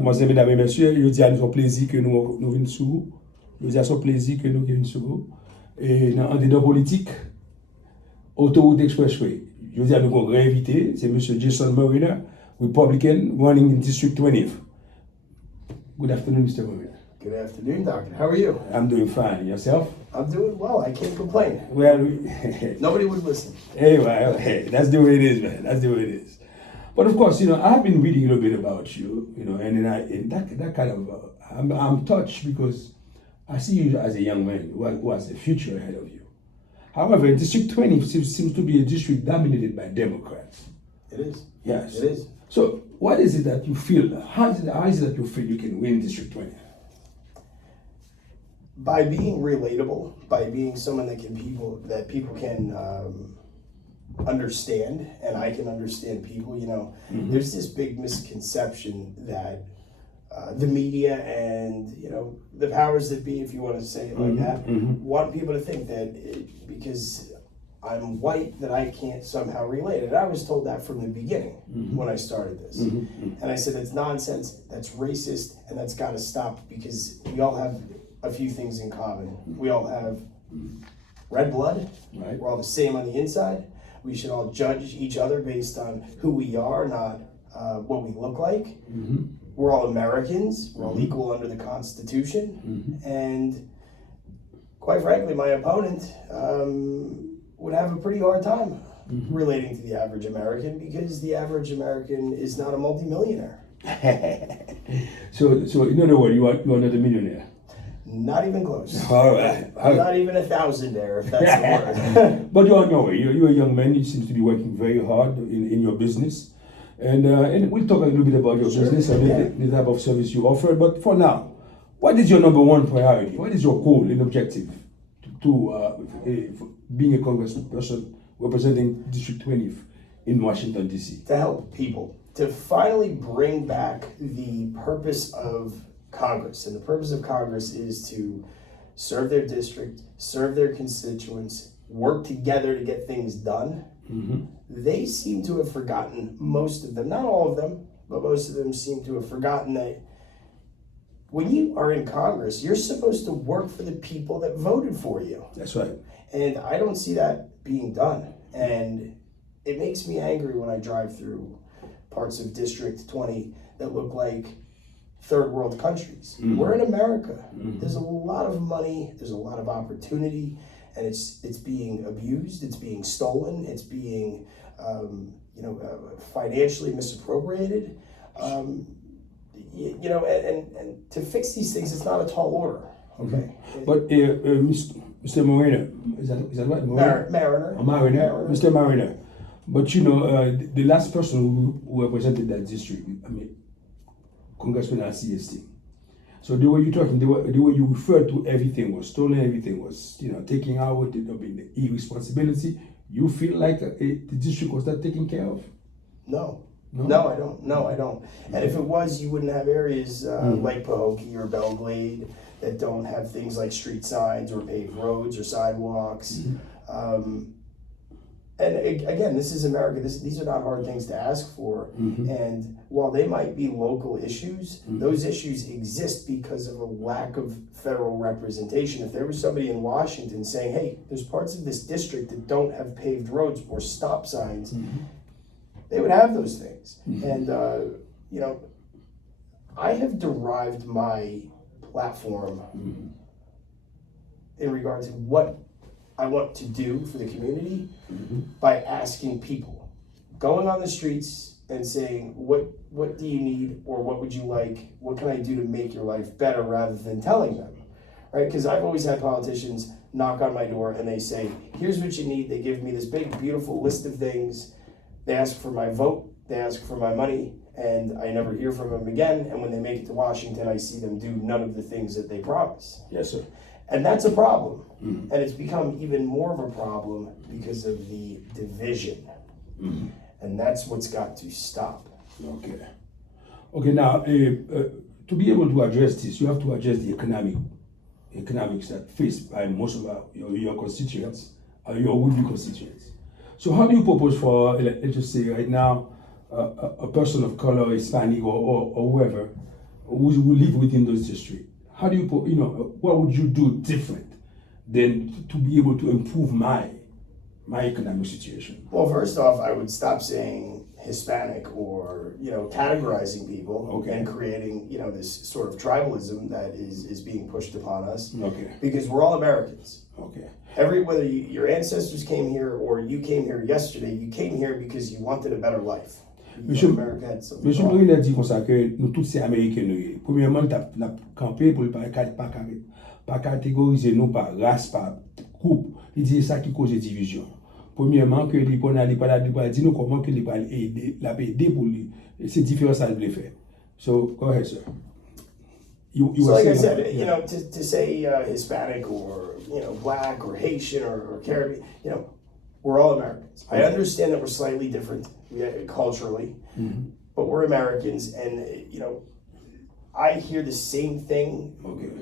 Mademoiselles, mesdames et messieurs, je dis à nous un plaisir que nous venons sur vous. Je dis à son plaisir que nous venons sur vous. Et dans un débat politique, Autoroute Expressway. Je dis à nous grand invité, c'est M. Jason Mariner, Republican, running in District 20. Good afternoon, Mr. Mariner. Good afternoon, Doctor. How are you? I'm doing fine. Yourself? I'm doing well. I can't complain. Well, Nobody would listen. Hey, that's the way it is, man. That's the way it is. But of course, I've been reading a little bit about you, and that kind of, I'm touched because I see you as a young man who has a future ahead of you. However, District 20 seems to be a district dominated by Democrats. It is. Yes. It is. So, what is it that you feel? How is it that you feel you can win District 20? By being relatable, by being someone that people can understand, and I can understand people. There's this big misconception that the media and the powers that be, if you want to say it like that, want people to think that because I'm white that I can't somehow relate it. I was told that from the beginning when I started this, and I said that's nonsense, that's racist, and that's got to stop because we all have a few things in common. We all have red blood. Right. We're all the same on the inside. We should all judge each other based on who we are, not what we look like. We're all Americans. We're all equal under the Constitution. And quite frankly, my opponent would have a pretty hard time relating to the average American because the average American is not a multimillionaire. So in other words, you are not a millionaire. Not even close. All right. Not even a thousandaire, if that's the word. But you're on your way. You're a young man. You seem to be working very hard in your business. And we'll talk a little bit about your business and the type of service you offer. But for now, what is your number one priority? What is your goal and objective to being a congressperson representing District 20 in Washington, D.C.? To help people. To finally bring back the purpose of Congress. And the purpose of Congress is to serve their district, serve their constituents, work together to get things done. They seem to have forgotten, most of them, not all of them, but most of them seem to have forgotten that when you are in Congress, you're supposed to work for the people that voted for you. That's right. And I don't see that being done. And it makes me angry when I drive through parts of District 20 that look like third world countries. We're in America. There's a lot of money, there's a lot of opportunity, and it's being abused, it's being stolen, it's being financially misappropriated. And to fix these things, it's not a tall order. Okay. But Mr. Mariner, is that right? Mariner. Mariner. Mr. Mariner. But the last person who represented that district, Congressman at CST. So the way you're talking, the way you referred to everything was stolen, everything was, taking out, the irresponsibility. You feel like the district was not taken care of? No, I don't. And if it was, you wouldn't have areas like Pahokee or Belglade that don't have things like street signs or paved roads or sidewalks. And again, this is America. These are not hard things to ask for. And while they might be local issues, those issues exist because of a lack of federal representation. If there was somebody in Washington saying, hey, there's parts of this district that don't have paved roads or stop signs, they would have those things. And, I have derived my platform in regard to what I want to do for the community by asking people, going on the streets and saying, what do you need, or what would you like? What can I do to make your life better, rather than telling them, right? Because I've always had politicians knock on my door and they say, here's what you need. They give me this big, beautiful list of things. They ask for my vote, they ask for my money, and I never hear from them again. And when they make it to Washington, I see them do none of the things that they promise. Yes, sir. And that's a problem. And it's become even more of a problem because of the division. And that's what's got to stop. Okay, now, to be able to address this, you have to address the economics that faced by most of your constituents, your would-be constituents. So how do you propose for, let's just say right now, a person of color, Hispanic or whoever, who live within those districts, how do you put, what would you do different than to be able to improve my economic situation? Well, first off, I would stop saying Hispanic or categorizing people and creating this sort of tribalism that is being pushed upon us. Okay. Because we're all Americans. Okay. Whether your ancestors came here or you came here yesterday, you came here because you wanted a better life. Monsieur Marine a dit comme ça que nous tous c'est Américains. Premièrement, nous avons campé pour ne pas catégoriser nous par race, par groupe. Il dit ça qui cause division. Premièrement, que les gens n'allaient pas dire nous comment que les gens aider pour lui. C'est différent ça de le faire. So go ahead, sir. So like I said, to say Hispanic or Black or Haitian or Caribbean, we're all Americans. I understand that we're slightly different culturally, but we're Americans, and I hear the same thing,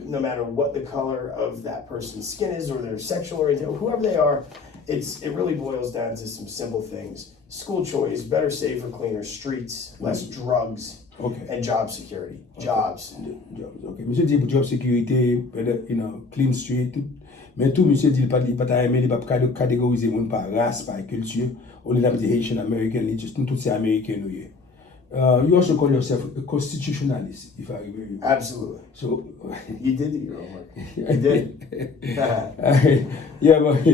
no matter what the color of that person's skin is or their sexual orientation, whoever they are. It really boils down to some simple things: school choice, better, safer, cleaner streets, less drugs, and job security. Jobs. Okay. Monsieur dit job security, better, clean street. Mais tout monsieur dit il pas aimer, il pas catégoriser monde par race, par culture. Only that the Haitian American, just tout c'est américain. You also call yourself a constitutionalist, if I agree with you. Absolutely. So you did your homework. You did. Yeah, but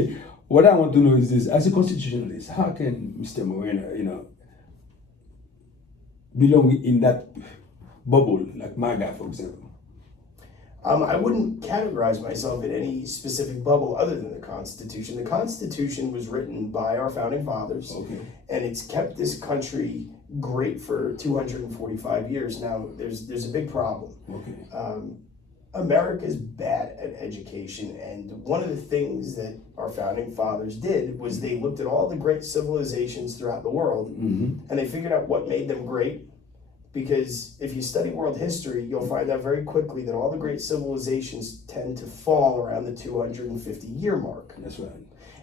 what I want to know is this: as a constitutionalist, how can Mr. Morena, belong in that bubble, like MAGA, for example? I wouldn't categorize myself in any specific bubble other than the Constitution. The Constitution was written by our founding fathers, and it's kept this country great for 245 years. Now, there's a big problem. America's bad at education, and one of the things that our founding fathers did was they looked at all the great civilizations throughout the world, and they figured out what made them great. Because if you study world history, you'll find out very quickly that all the great civilizations tend to fall around the 250-year mark. That's right.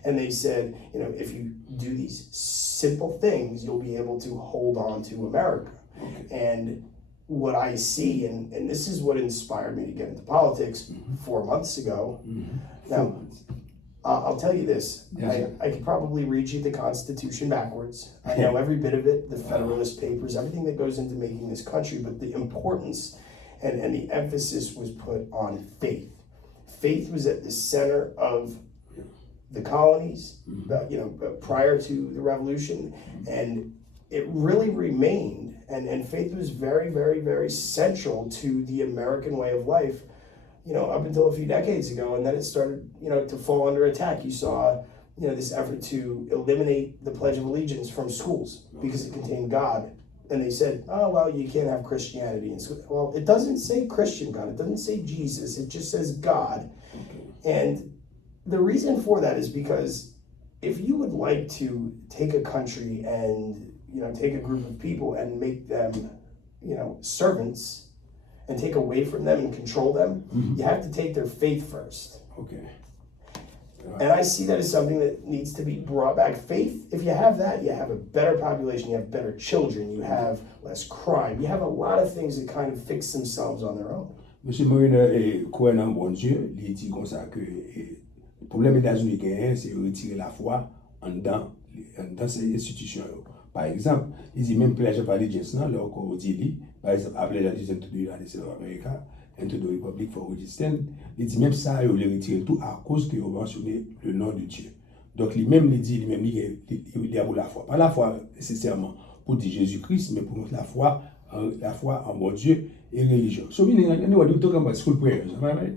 And they said, if you do these simple things, you'll be able to hold on to America. And what I see, and this is what inspired me to get into politics 4 months ago. Now, I'll tell you this, I could probably read you the Constitution backwards. I know every bit of it, the Federalist Papers, everything that goes into making this country, but the importance and the emphasis was put on faith. Faith was at the center of the colonies, prior to the Revolution, and it really remained, and faith was very, very, very central to the American way of life, up until a few decades ago, and then it started, to fall under attack. You saw, this effort to eliminate the Pledge of Allegiance from schools because it contained God. And they said, oh, well, you can't have Christianity. And so, well, it doesn't say Christian God. It doesn't say Jesus. It just says God. And the reason for that is because if you would like to take a country and, take a group of people and make them, servants, and take away from them and control them, you have to take their faith first. And I see that as something that needs to be brought back. Faith, if you have that, you have a better population, you have better children, you have less crime, you have a lot of things that kind of fix themselves on their own. Monsieur Morena est croyant en bon Dieu, il dit comme ça que le problème des États-Unis, c'est retirer la foi dans ces institutions. Par exemple, il dit même Pledge of Allegiance, là, on dit, par exemple, I pledge allegiance to the United States of America and to the Republic for which it stands. Il dit même ça, il le retire tout à cause qu'il a mentionné le nom de Dieu. Donc, lui-même, il dit, il est pour la foi. Pas la foi nécessairement pour dire Jésus-Christ, mais pour la foi en bon Dieu et religion. So, meaning, what you're talking about school prayers, am I right?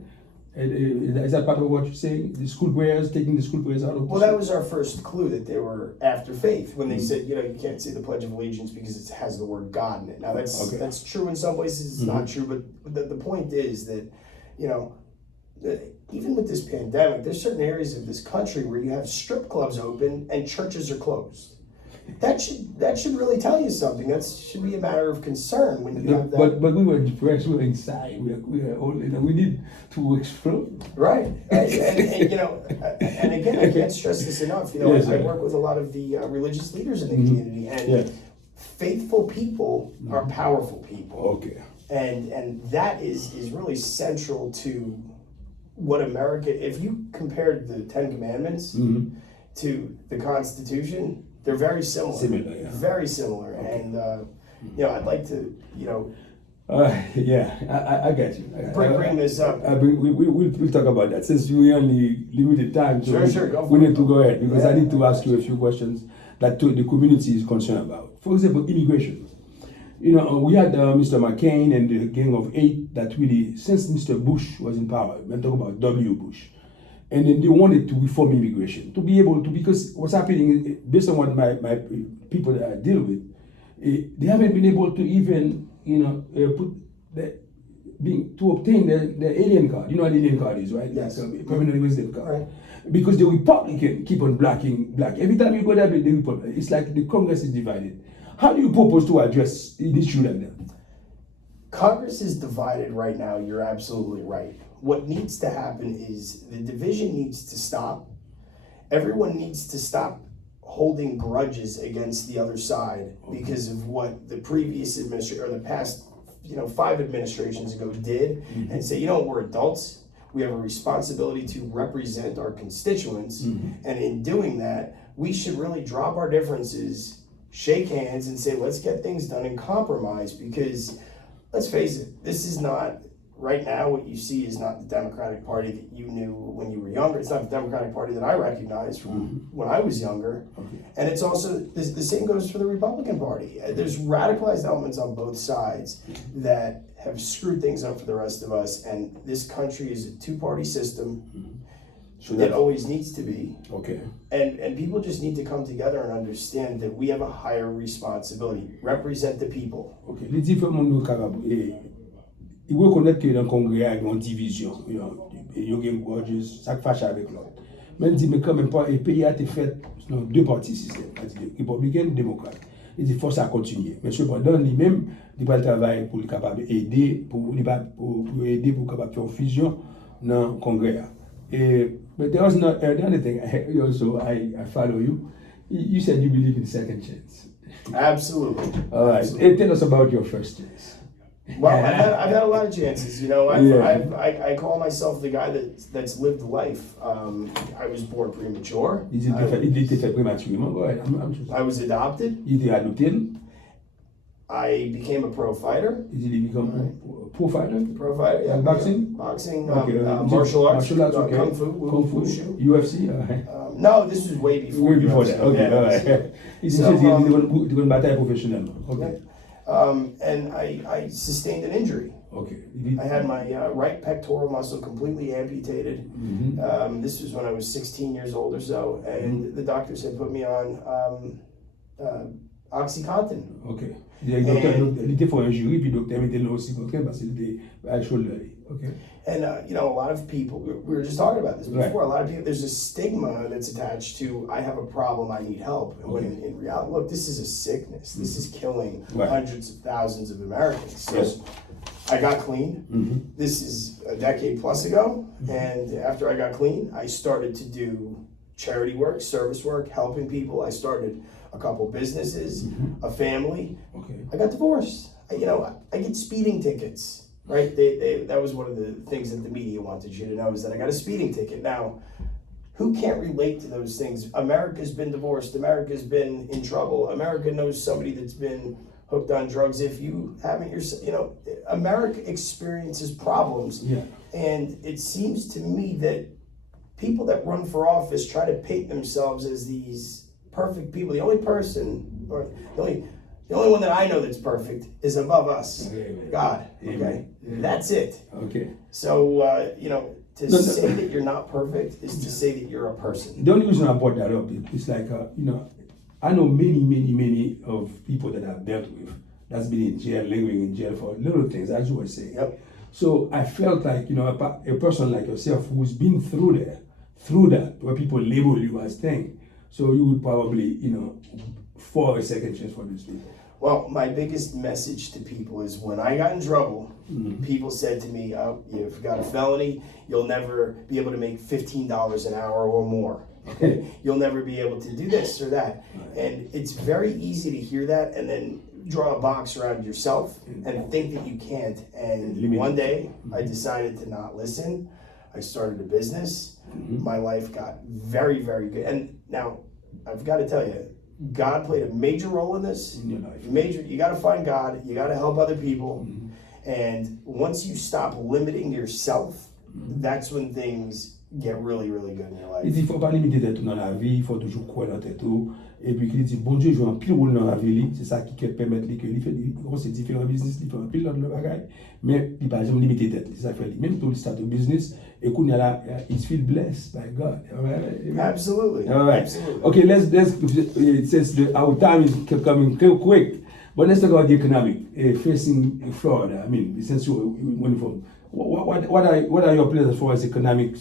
Is that part of what you're saying? The school prayers, taking the school prayers out of. Well, that was our first clue that they were after faith when they said, you can't say the Pledge of Allegiance because it has the word God in it. Now that's true in some places. It's not true, but the point is that, even with this pandemic, there's certain areas of this country where you have strip clubs open and churches are closed. That should really tell you something. That should be a matter of concern when you have that. But we were depressed. We were inside. We need to explore. Right. And again, I can't stress this enough. I work with a lot of the religious leaders in the community, and faithful people are powerful people. And that is really central to what America, if you compared the Ten Commandments to the Constitution, they're very similar. Very similar. Okay. And, I'd like to, I get you. Bring this up. We'll talk about that. Since we only limited time, so we need to go ahead because I need to ask you a few questions that the community is concerned about. For example, immigration. We had Mr. McCain and the Gang of Eight that really, since Mr. Bush was in power, we're talking about W. Bush, and then they wanted to reform immigration to be able to, because what's happening, based on what my people that I deal with, they haven't been able to even to obtain the alien card. You know what an alien card is, right? Yes. Like a permanent resident card. Right. Because the Republican keep on blocking black. Every time you go there, the Republican, it's like the Congress is divided. How do you propose to address an issue like that? Congress is divided right now. You're absolutely right. What needs to happen is the division needs to stop. Everyone needs to stop holding grudges against the other side because of what the previous administration or the past 5 administrations ago did, and say, we're adults. We have a responsibility to represent our constituents, and in doing that, we should really drop our differences, shake hands, and say, let's get things done and compromise, because let's face it, this is not, right now, what you see is not the Democratic Party that you knew when you were younger. It's not the Democratic Party that I recognized from when I was younger. Okay. And it's also, the same goes for the Republican Party. There's radicalized elements on both sides that have screwed things up for the rest of us. And this country is a two-party system. So it always needs to be. Okay. And people just need to come together and understand that we have a higher responsibility. Represent the people. Okay. Les différents mondes carabou. Il faut reconnaître que dans le Congrès, il y a une division. Il y a une gorgeous, ça fâche avec l'autre. Mais il dit, mais quand même pas, le pays a été fait dans 2 partis système, républicain et démocrate. Il dit, il faut ça continuer. Mais cependant, lui-même, il va travailler pour être capable d'aider, pour aider pour capable faire une fusion dans le Congrès. But there was not the other thing. I follow you. You said you believe in second chance. Absolutely. All right. Absolutely. Tell us about your first chance. Well, I've had a lot of chances. I call myself the guy that's lived life. I was born premature. Il était fait prématurément. Go ahead. I was adopted. Il était adopté. I became a pro fighter. Did he become a pro fighter? Pro fighter, yeah. Boxing? Boxing, martial arts, okay. Kung Fu, Wushu. UFC? No, this was way before. Way before UFC. that, okay, yeah, all right. He says he didn't battle professional. Okay. And I sustained an injury. Okay. I had my right pectoral muscle completely amputated. This was when I was 16 years old or so, and the doctors had put me on Oxycontin. Okay. Il était pour un jury, puis le docteur mettait le Oxycontin parce qu'il était à shoulder. Okay. And a lot of people, we were just talking about this before, a lot of people, there's a stigma that's attached to, I have a problem, I need help. Okay. When in reality, look, this is a sickness. This is killing hundreds of thousands of Americans. So I got clean. This is a decade plus ago. And after I got clean, I started to do charity work, service work, helping people. I started a couple businesses, a family. Okay. I got divorced. I get speeding tickets. Right, that was one of the things that the media wanted you to know, is that I got a speeding ticket. Now, who can't relate to those things? America's been divorced. America's been in trouble. America knows somebody that's been hooked on drugs. If you haven't, America experiences problems. Yeah. And it seems to me that people that run for office try to paint themselves as these perfect people. The only person, or the only one that I know that's perfect is above us, God. Okay, that's it. Okay. So to say that you're not perfect is to say that you're a person. The only reason I brought that up, it's like I know many of people that I've dealt with that's been in jail, lingering in jail for little things, as you were saying. Yep. So I felt like a person like yourself who's been through that, where people label you as thing. So you would probably for a second chance for these people. Well, my biggest message to people is when I got in trouble, people said to me, "Oh, you've got a felony. You'll never be able to make $15 an hour or more. You'll never be able to do this or that." And it's very easy to hear that, and then draw a box around yourself and think that you can't. And one day I decided to not listen. I started a business. My life got very, very good. And now I've got to tell you, God played a major role in this. In your life. Major. You got to find God. You got to help other people. And once you stop limiting yourself, that's when things get really, really good in your life. Il dit, il faut pas limiter tête dans la vie, il faut toujours croire dans tête tout. Et puis il dit, bon Dieu joue un pile rôle dans la vie, c'est ça qui permet que il fait c'est différents business, il fait un pile dans le bagage, mais il pas jamais limiter tête, c'est ça fait même tout le start of business et qu'on y a là, it feel blessed by God. Absolutely. All right. Absolutely. Okay, let's it says our time is coming quick, but let's talk about the economic facing Florida. I mean, since you went from what are your plans as far as economic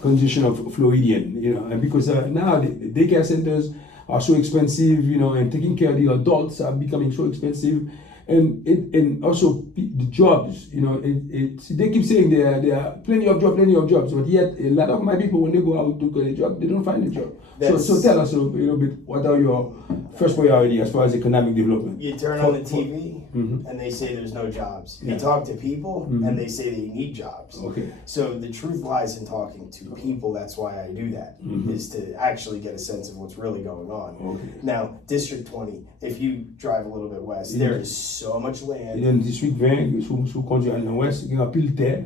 condition of Floridian, you know, and because now the daycare centers are so expensive, you know, and taking care of the adults are becoming so expensive, and also the jobs, you know, they keep saying there are plenty of jobs, but yet a lot of my people when they go out to get a job, they don't find a job. So tell us a little bit, what are your first priority as far as economic development? You turn on the TV and they say there's no jobs. You talk to people and they say they need jobs. Okay. So the truth lies in talking to people. That's why I do that, is to actually get a sense of what's really going on. Okay. Now, District 20, if you drive a little bit west, there is so much land. Dans District 20, sous conduire à l'ouest, il y a un pile terre.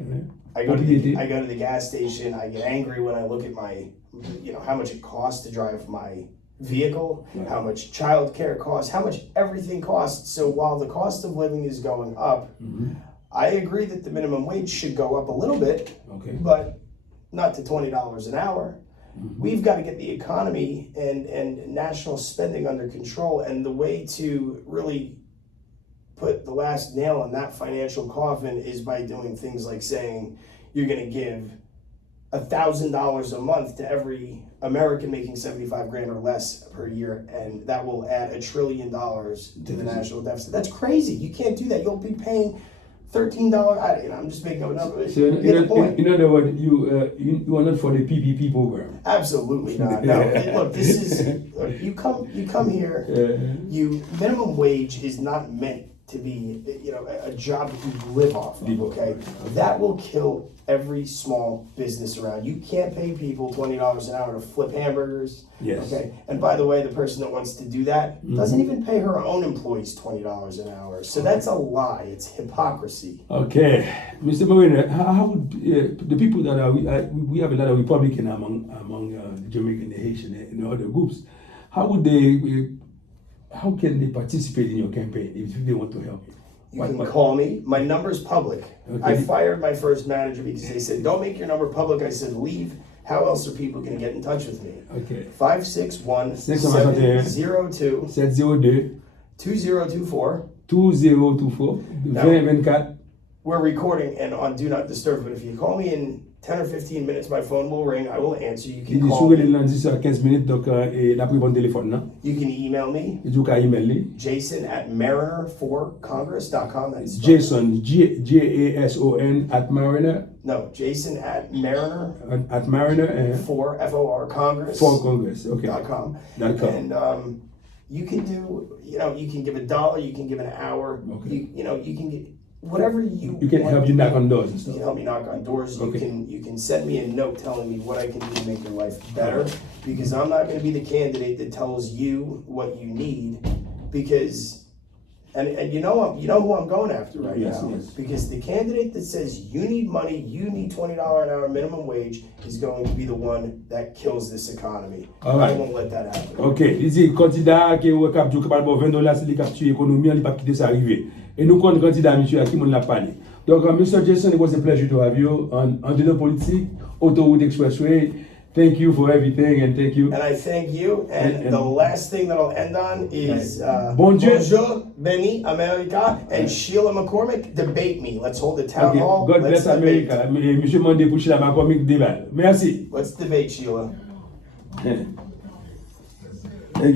I go to the gas station. I get angry when I look at how much it costs to drive my vehicle, how much childcare costs, how much everything costs. So while the cost of living is going up, I agree that the minimum wage should go up a little bit, but not to $20 an hour. We've got to get the economy and national spending under control, and the way to really put the last nail in that financial coffin is by doing things like saying you're going to give $1,000 a month to every American making 75 grand or less per year, and that will add $1 trillion to the national deficit. That's crazy. You can't do that. You'll be paying $13. I'm just making up a number. So in other words, you are not for the PPP program. Absolutely not. No. Look, you come here. Minimum wage is not meant to be, a job that you live off of. Okay, that will kill every small business around. You can't pay people $20 an hour to flip hamburgers. Yes. Okay. And by the way, the person that wants to do that doesn't even pay her own employees $20 an hour. So that's a lie. It's hypocrisy. Okay, Mr. Marina, how would the people that are we have a lot of Republican among the Jamaican, the Haitian, and the other groups. How can they participate in your campaign if they want to help you? You can call me. My number's public. Okay. I fired my first manager because they said, don't make your number public. I said, leave. How else are people going to get in touch with me? Okay. 561-702-2024. 2024. 2024. We're recording and on Do Not Disturb, but if you call me in 10 or 15 minutes, my phone will ring. I will answer. You can call me. You can email me. Jason@mariner4congress.com. That's Jason, Jason @Mariner. No, Jason @Mariner. @Mariner. For FOR Congress. For Congress. Okay. .com. .com. And you can do. You can give $1. You can give an hour. Okay. You can get. Whatever you can want. help you knock on doors and You stuff. can help me knock on doors. Okay. You can send me a note telling me what I can do to make your life better, because I'm not going to be the candidate that tells you what you need, because and you know who I'm going after right now. Yes. Because the candidate that says you need money, you need $20 an hour minimum wage is going to be the one that kills this economy. All right. I won't let that happen. Ok, il candidat qui est capable de $20, c'est lui qui a tué l'économie, il pas quitter ça arriver. Et nous comptons candidat monsieur à qui on l'a parlé. Donc Mr. Jason, it was a pleasure to have you on the politique, Autoroute Expressway. Thank you for everything, and thank you. And I thank you. And the last thing that I'll end on is Bonjour, Benny, America, and Sheila McCormick, debate me. Let's hold a town hall. God bless America. Monsieur Mandé pour Sheila McCormick débat. Merci. Let's debate, Sheila. Thank you.